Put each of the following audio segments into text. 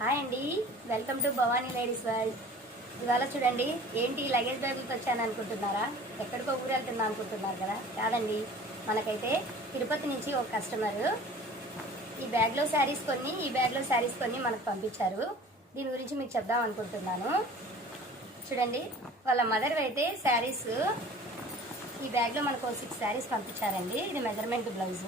Hi అండి, welcome to Bhavani ladies world. ఇవాళ చూడండి, ఏంటి లగేజ్ బ్యాగులతో వచ్చాను అనుకుంటున్నారా? ఎక్కడికో ఊరు వెళ్తున్నా అనుకుంటున్నారు కదా? కాదండి, మనకైతే తిరుపతి నుంచి ఒక కస్టమర్ ఈ బ్యాగ్లో శారీస్ కొన్ని మనకు పంపించారు. దీని గురించి మీకు చెప్దాం అనుకుంటున్నాను. చూడండి, వాళ్ళ మదర్ అయితే శారీస్ ఈ బ్యాగ్లో మనకు 6 శారీస్ పంపించారండి. ఇది మెజర్మెంట్ బ్లౌజ్.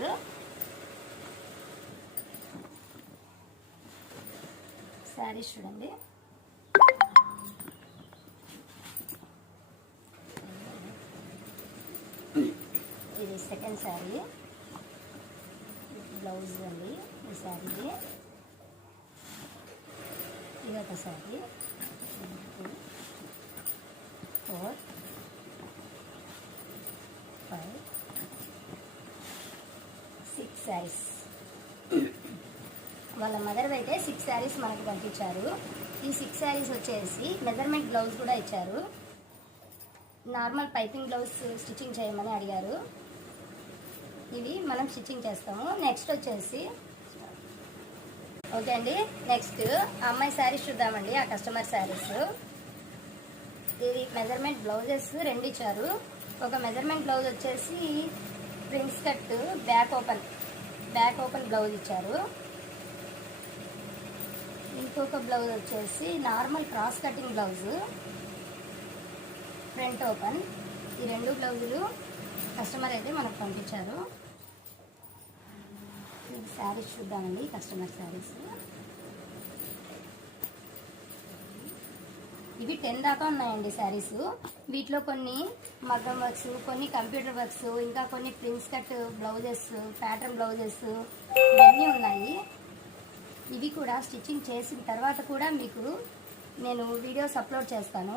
శారీస్ చూడండి, ఇది సెకండ్ శారీ, బ్లౌజ్ అండి. ఈ శారీది ఇది ఒక శారీ. 2 4 5 6 శారీస్. వాళ్ళ మదర్ అయితే 6 శారీస్ మనకు పంపించారు. ఈ 6 శారీస్ వచ్చేసి మెజర్మెంట్ బ్లౌజ్ కూడా ఇచ్చారు. నార్మల్ పైపింగ్ బ్లౌజ్ స్టిచ్చింగ్ చేయమని అడిగారు. ఇవి మనం స్టిచ్చింగ్ చేస్తాము. నెక్స్ట్ వచ్చేసి ఓకే అండి, నెక్స్ట్ అమ్మాయి శారీస్ చూద్దామండి. ఆ కస్టమర్ శారీస్ ఇది మెజర్మెంట్ బ్లౌజెస్ 2 ఇచ్చారు. ఒక మెజర్మెంట్ బ్లౌజ్ వచ్చేసి prince cut back open blouse ఇచ్చారు. ఇంకొక బ్లౌజ్ వచ్చేసి normal cross cutting blouse front open. ఈ 2 బ్లౌజులు కస్టమర్ అయితే మనకు పంపించారు. ఈ శారీస్ చూద్దామండి, కస్టమర్ శారీస్. ఇవి 10 దాకా ఉన్నాయండి శారీస్. వీటిలో కొన్ని మగ్గం వర్క్స్, కొన్ని కంప్యూటర్ వర్క్స్, ఇంకా కొన్ని prince cut blouses, pattern blouses ఇవన్నీ ఉన్నాయి. ఇవి కూడా స్టిచ్చింగ్ చేసిన తర్వాత కూడా మీకు నేను వీడియోస్ అప్లోడ్ చేస్తాను.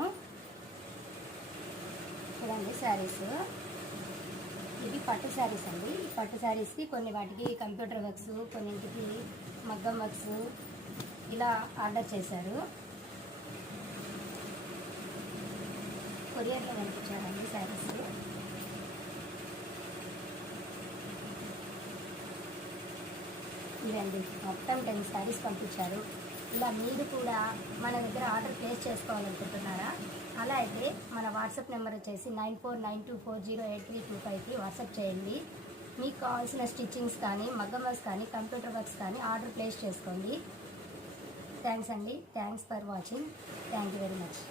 చూడండి శారీస్, ఇవి పట్టు శారీస్ అండి. ఈ పట్టు శారీస్కి కొన్ని వాటికి కంప్యూటర్ వర్క్స్, కొన్నింటికి మగ్గం వర్క్స్ ఇలా ఆర్డర్ చేశారు. కొరియర్లో పంపించారండి శారీస్. ఇదండి, మొత్తం 10 శారీస్ పంపించారు. ఇలా మీరు కూడా మన దగ్గర ఆర్డర్ ప్లేస్ చేసుకోవాలనుకుంటున్నారా? అలా అయితే మన వాట్సాప్ నెంబర్ వచ్చేసి 9492408325కి వాట్సాప్ చేయండి. మీకు కావాల్సిన స్టిచ్చింగ్స్ కానీ, మగ్గం వర్క్స్ కానీ, కంప్యూటర్ వర్క్స్ కానీ ఆర్డర్ ప్లేస్ చేసుకోండి. థ్యాంక్స్ అండి, thanks for watching. Thank you very much.